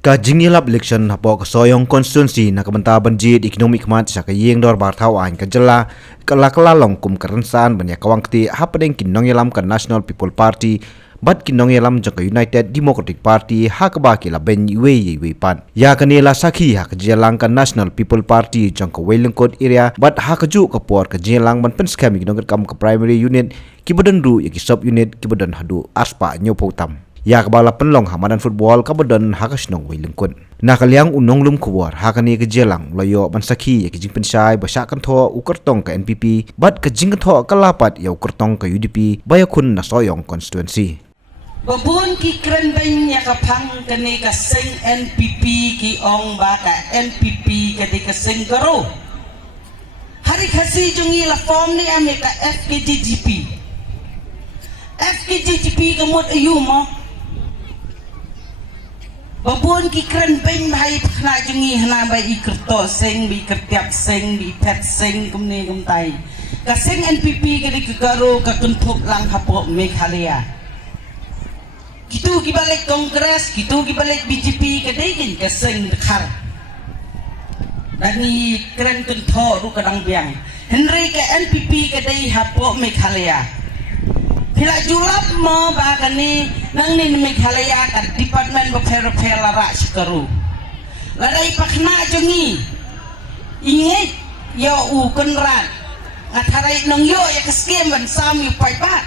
Ka jinglap election hapo ka soyong constituency na kabanta banjid economic mat sa kayeng dor barthaw an ka jala kala long kum karansan banya kawangti hapadeng kinong yalam ka National People Party bat kinong yalam jang ka United Democratic Party hakba ki la ben we pan ya kanela sakhi hak jalang ka National People Party jang ka Wellingkod area bat hakaju ka por ka jalang ban pen scam kinong kam ka primary unit kibadan ru ki sub unit kibadan hadu aspa nyopotam ya kabala penlong hamadan football kabadan hakasnong Wellingkod nakaliang unong lum kuwar hakani ke jelang loyo bansaki ya kijing pensai basa kan tho ukertong ka NPP bat kijing tho kalapat ya ukertong ka UDP bayakun na soyong constituency babun ki kren ben ya kapang kani ka sing NPP ki ong ba ka NPP ka di ka sing garo hari khasi jungi la form ni ame ka FKGGP kamot ayu mo babun ki kren ben hai phna jungi hna bai ikrto sing bi kertiap sing bi pet sing kumne kumtai ka sing NPP ka di ka garo ka kunthuk lang hapo Meghalaya gitu ki balik kongres gitu ki balik BJP ka degin ka sing dekhar dani kren kuntho ru kadang biang Henry ka NPP ka dei hapo Meghalaya Hila julap mo baka ni nang ni Meghalaya ka department bapher lara sikaru ladai pakna jungi ingit yo u kunrat ngatarai nong yo ya keskiem ban sami pai ba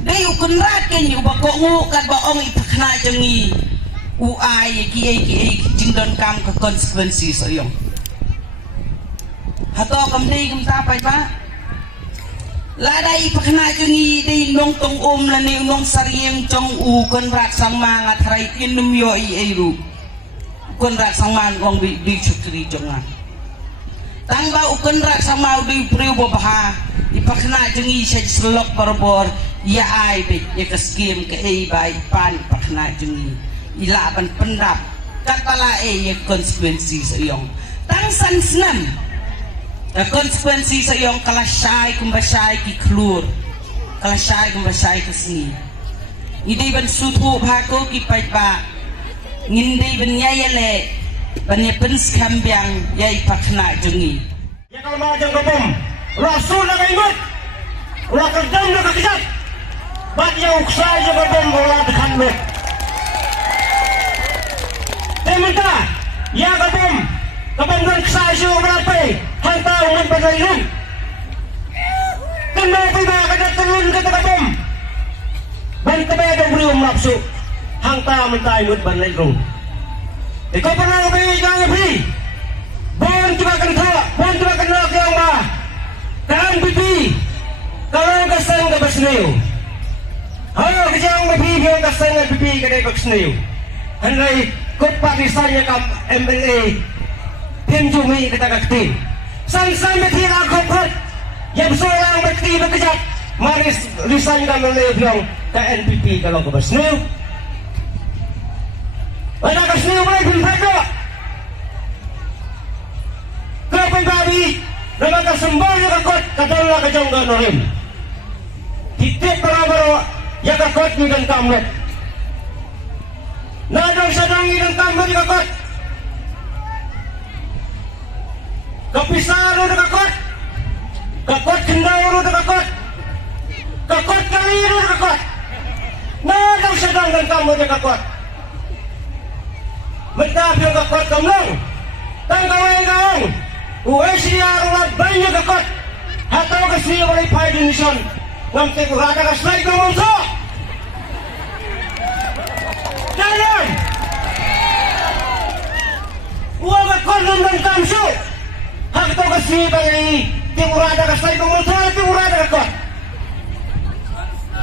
dai u kunrat ken yu bako ngu kat baong ipakna jungi u ai ki jingdon kam ka consequences ayong hato kam dei kam ta pai ba ladai pakna jungi dei nong tong la ni nong sarieng chong u kunrat sangma ngatarai inum yo i eru kunrat sangman gong bi chukri jonga tangba u kunrat sama di priu baha ipakna jungi sa slok barbor ya ai be ya kaskim ke ei bai pan pakna jungi ilaban pendap katala ya consequences ayong tang san snam the consequences ayong kalasay kumbasay ki klur kalasay kumbasay kasni hindi ban sutu bhako ki pai ba ngindi ban yayale ban ya pens kambyang yai pakna jungi ya kalau mau jang gabom rasul na kaimut ula kerdam na kakisat bat ya uksay ya gabom ula dekan met tementa ya gabom gabom dan ksay siya berapa hanta umat bagayon kenapa ba kada tulun kata gabom ban tabe do brio mapsu hanta mentay mut ban layrong ikaw pa nga ba yung ikang abri bon kiba kanta bon kiba kanta kayong ba kaan bibi kalong kasang ka basnayo kasi ang mabibi ang kasang ka bibi kada basnayo hanay kot patisan niya kam MLA Pinjumi kita kakti san-san betira koprat yang seorang bekti bekejat maris risan kami bilang ke NPP kalau ke basnayo ada kasih mulai berfaka kapan babi nama kasembahnya kakot katalah kejong ganorim titik para ya kakot ni dan kamlet nadong sadang ni dan kamlet kakot kapisaro na kakot kendaro na kakot kaliro na kakot nadong sadang dan kamlet kakot Mentap yung kakot kamlang Tangkawin kaong Uwe siya ang banyak kakot Hataw kasi walay pay dinisyon Ngamti ko rata ka slide ng mungso Dayan Uwe kakot ng kamso Hataw kasi walay Timurada ka slide ng mungso Timurada kakot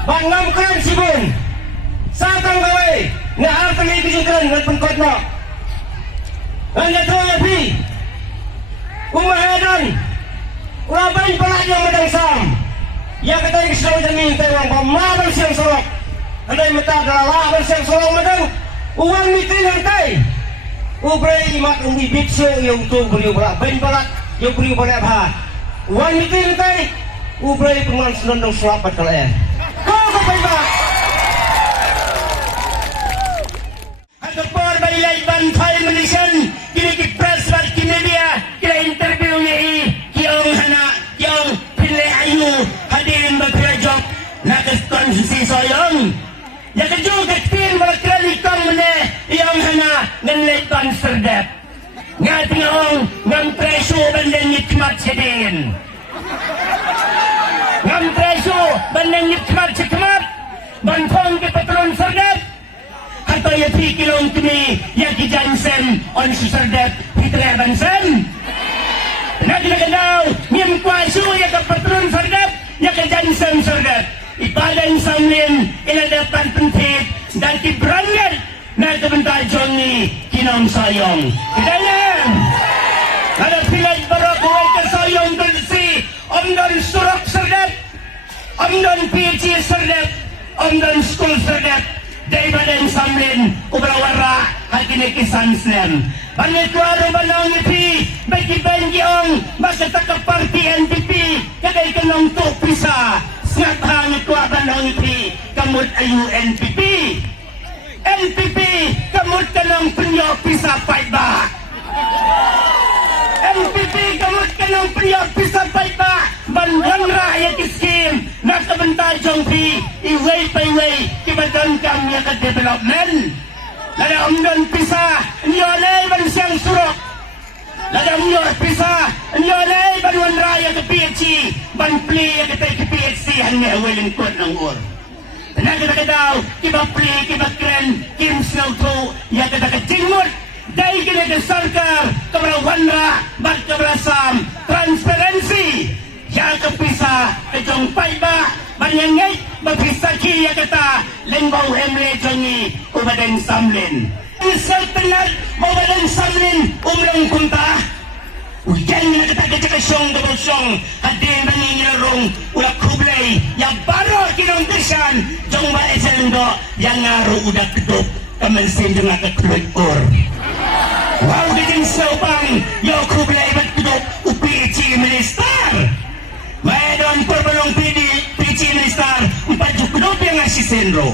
Bangam kren sibun Sa tangkawin Na artang ibigin kren Nagpangkot na Hanya tu api, umahadan, ulaban pala yang madangsam. Ya kata Islam demi tewang pemaban siang sorok. Andai mata adalah siang sorok madang, uang mitin hantai. Ubray imat undi bitso yung tu beliau berak ben balat, yung beliau berak bah. Uang mitin hantai, ubray pengan senandung selapat kalian. Kau kapai bah. Ada par bayi ban file Malaysian kini press bar media kira interview ni kiong hana kiong pilih ayu hadirin berpilajok nak konstitusi soyong ya juga tin berkali kong mene yang hana ngenlek ban serdep ngatingong ngam preso bandeng nikmat sedin ngam preso bandeng nikmat sekmat ban fong ke patron serdep atau ya pikilong kini ya ki Jansen on serdep Fitri Bansen nak kenal ngim kuasu ya ke patron serdep ya ke Jansen serdep ibadan samlin inadapan pentit dan kibrangit na kebentar jongi kinong sayong kedayan ada pilih barok huwag ka sayong tulsi omdon surok serdep omdon PhD serdep omdon school serdep daripada samlin ubrawara hakini kisanslen panituaro banong ipi bagi bengiong masa taka parti NPP kagay kanong tupisa sngat hangit ko banong ipi kamut ayu NPP NPP kamut kanong penyopisa paiba NPP kamut kanong penyopisa paiba banwan rakyat iskim na kabentar jongpi iway pa iway kibadan kami ka development lada omdon pisa nyolay ban siyang surok lada omdon pisa nyolay ban wan rakyat ka PhD ban pli ka tayo ka PhD hanggang awalin kot ng or Nagkata daw, kiba pli, kiba kren, kim snow to, yakata ka jingmut, dahil kini sarkar, kabra wanra, bat kabra sam, transparency, yakapisa, kajong paiba, banyangay, mapisaki yakata, lengbaw hemle jongi, ubadeng samlin. Isal tenat, ubadeng samlin, umlang kunta, Ujian na katagad-kasyong dabasyong hadin nangingarong ulak kublay yang baru kinontisan jong ba eselendo yang ngaru udah keduk kamansin dengan kekluit or wow gajing sobang yo kublay bat keduk UPC minister maedon perbalong PhD minister empat keduk yang ngasih sendro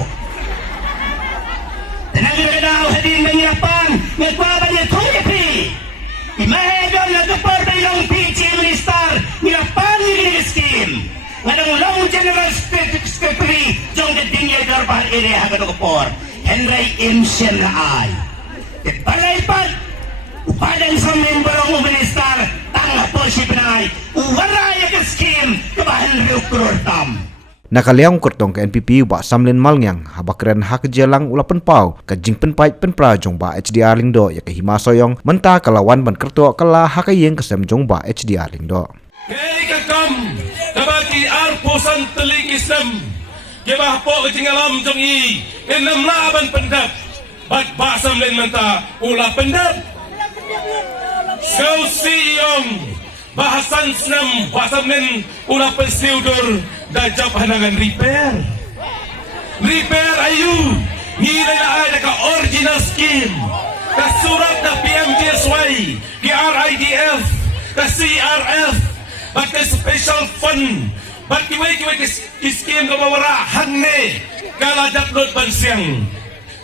tenang daw hadin nangirapang ngagwaban niya kuyapi Imahedon na kapar ng PhD minister nilapang yung skim ngadang long general secretary jong kadingay darbar area hagad kapor Henry M. Shem na ay balay pat upadang sa memberong minister tanga po si Pinay uwaraya ka skim kabahan rin kurortam Nakaliang kurtong ke NPP ba samlin malngyang habakren hak jelang ulapan pau ka jingpen pait pen prajong ba HDR lingdo ya ke hima soyong menta kalawan ban kerto kala hakayeng kesem jong ba HDR lingdo kay kakam kabaki arposan telikisem kebah po kejingalam jong i enam laban pendap bat ba samlin menta ula pendap so siyong bahasan senam bahasan ula pensiudur dajab hanangan repair ayu nilai na ay naka original scheme ka surat na PMGSY ki RIDF ka CRF bat ka special fund bat kiway ki scheme ka mawara hangne kala daplot bansyang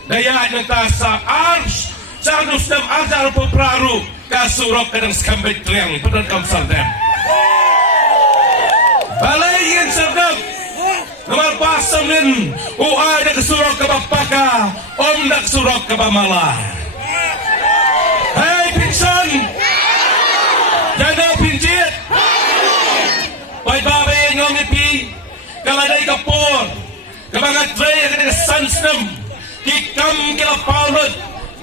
daya nagta sa arch sa anus ng ajar po praro ka surok ka ng skambit triang padan kamsal dem balayin serdap nomor pasam nin uai nak surok ke bapaka om nak surok ke bamala hei pinsan jana pinjit pai babe ngong ipi kaladai kapor kabangat dray ke sansnem kikam kila paulot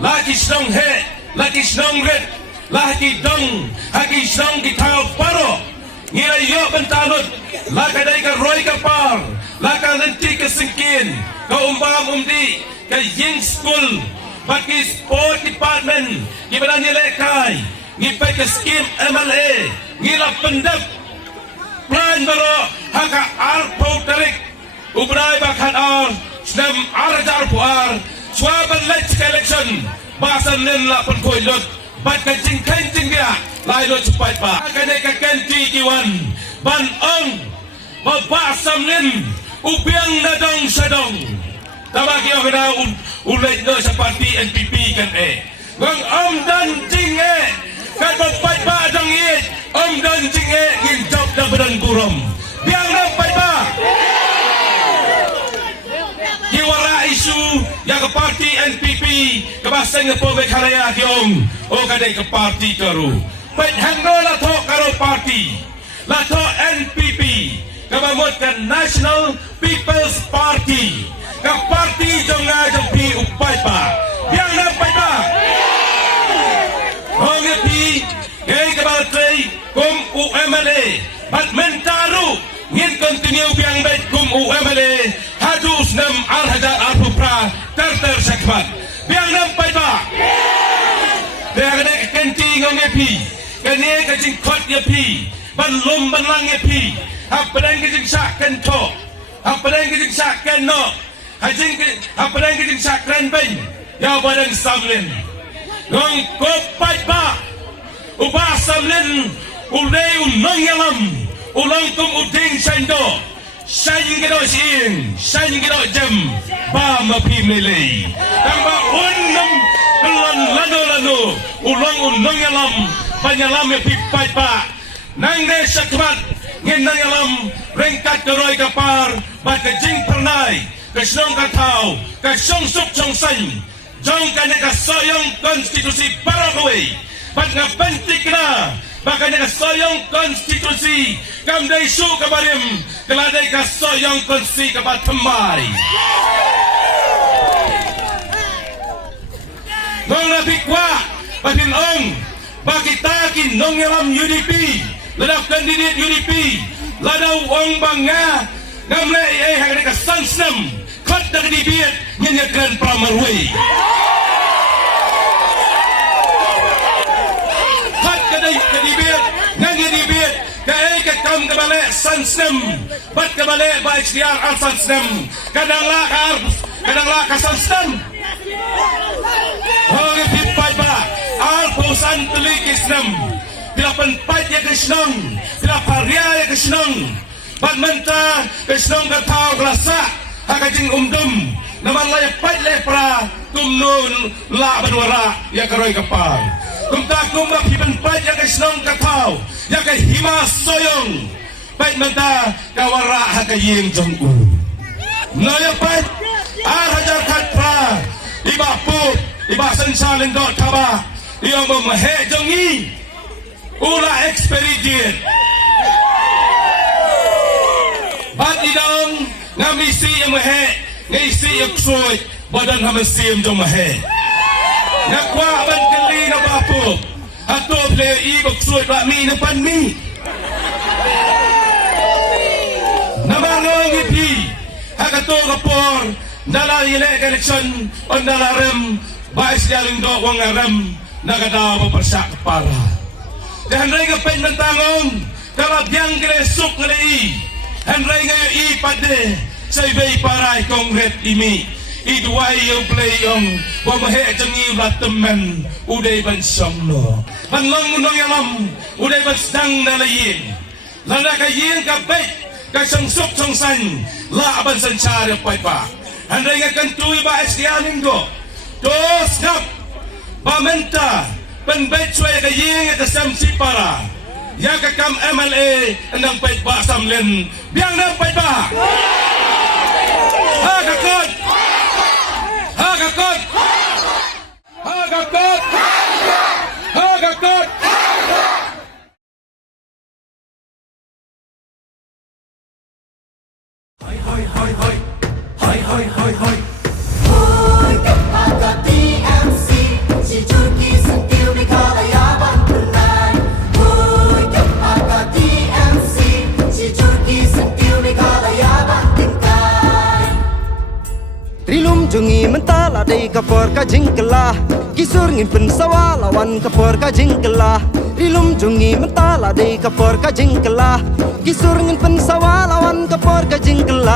laki snong he laki snong red laki dong haki snong kitao paro ngirayo bentanot lakadai ka roy kapar laka nanti ka singkin ka umbang umdi ka ying school baki sport department gibana nilekay ngipay ka scheme MLA ngila pendap plan baro haka arpo tarik ubray bakan ar snam arjar puar swaban let's election basan nila penkoilot bat ka jingkain jingga lailo cepat pa kanay ka kanti kiwan ban ong babasam nin ubiang nadong sadong tabagi ako na ulay no sa parti NPP kan Ngong dan jinge kan bapai ba dang ye dan jinge ngin job da badan burom biang na pai ba Kiwara isu yang ke parti NPP ke bahasa Singapura Meghalaya kiong kadai ke parti karu pai hangno la tho karo parti la tho NPP ke mamutkan National People's Party ke parti jonga jong pi upai pa biang na pai ba Pi gay kabaltay kum UMLA bat mentaru ngin continue biang bet kum UMLA hadus nam arhajar arpupra terter sakmat biang nam pai ba biang ne kenti ngong pi kene kajing khot ye pi ban lum ban lang ye pi hapadang kajing sak kan tho hapadang kajing sak kan no hajing hapadang kajing sak kan ben ya badang samlin ngong ko pai ba ubah samlin ulay unong yalam ulang kum uding sendo sayang gedo siing sayang gedo jam ba mapi melay tamba unam kelan lano ulang unong yalam panyalam ya pipai pa nang de sakmat ngin nang yalam rengkat keroy kapar ba kajing pernai kasnong katau kasong suk chong san jong kaneka soyong konstitusi Paraguay Pat nga pentik na baka nga soyong konstitusi kamday su kabarim kaladay ka soyong konstitusi kapatamay Nong nabikwa patinong bakitakin nong yalam UDP ladap kandidat UDP ladaw ong banga ngamle hanggang ka sansnam kot na kanibiyat nyanyakan pramarway kadibit nang kadibit kay kakam kabale sansnem bat kabale ba HDR al sansnem kadang la ka sansnem hong pipai ba al pusan telikisnem dilapan pat ya krishnong dilaparia ya krishnong bat menta krishnong katau glasa hakajing naman layak pat lepra tumnun la banwara ya karoy kapal kumtakum mapipan pat ya krishnong katau ya kay hima soyong pat menta kawara hakaying jong noya pat hajar katpa iba pu iba sensalin dot kaba iyong mamahe jongi ula expedient bat idong ngamisi yang mahe ngisi yang soy badan hamasim jong mahe nakwa ban kali na bapo ato ple ibok soy ba mi na pan mi namangong ipi hakato kapor dala ile election on dala rem bais jaling do wang rem nagadaw paparsak para Henry nga pen mentangong kalabyang gresuk ngalai Henry nga i pade sa ibay paray kongret imi iduay yung play yung wamahe jangi ulatemen uday bansong no banlong unong yalam uday bansang nalayin lana kayin kabay kasangsok songsan laaban sansari pay pa Henry nga kantuy ba esyaning do dos ngap pamenta penbetsway kaying at asamsi para yang kakam MLA nang pait ba samlen biang nang pait ba hagakot hagakot hagakot hagakot hoi hoi hoi hoi hoi hoi hoi hoi Jungi mentala day kapor ka jingkela Kisur ngin pensawa lawan kapor ka jingkela Rilum jungi mentala day kapor ka jingkela Kisur ngin pensawa lawan kapor ka jingkela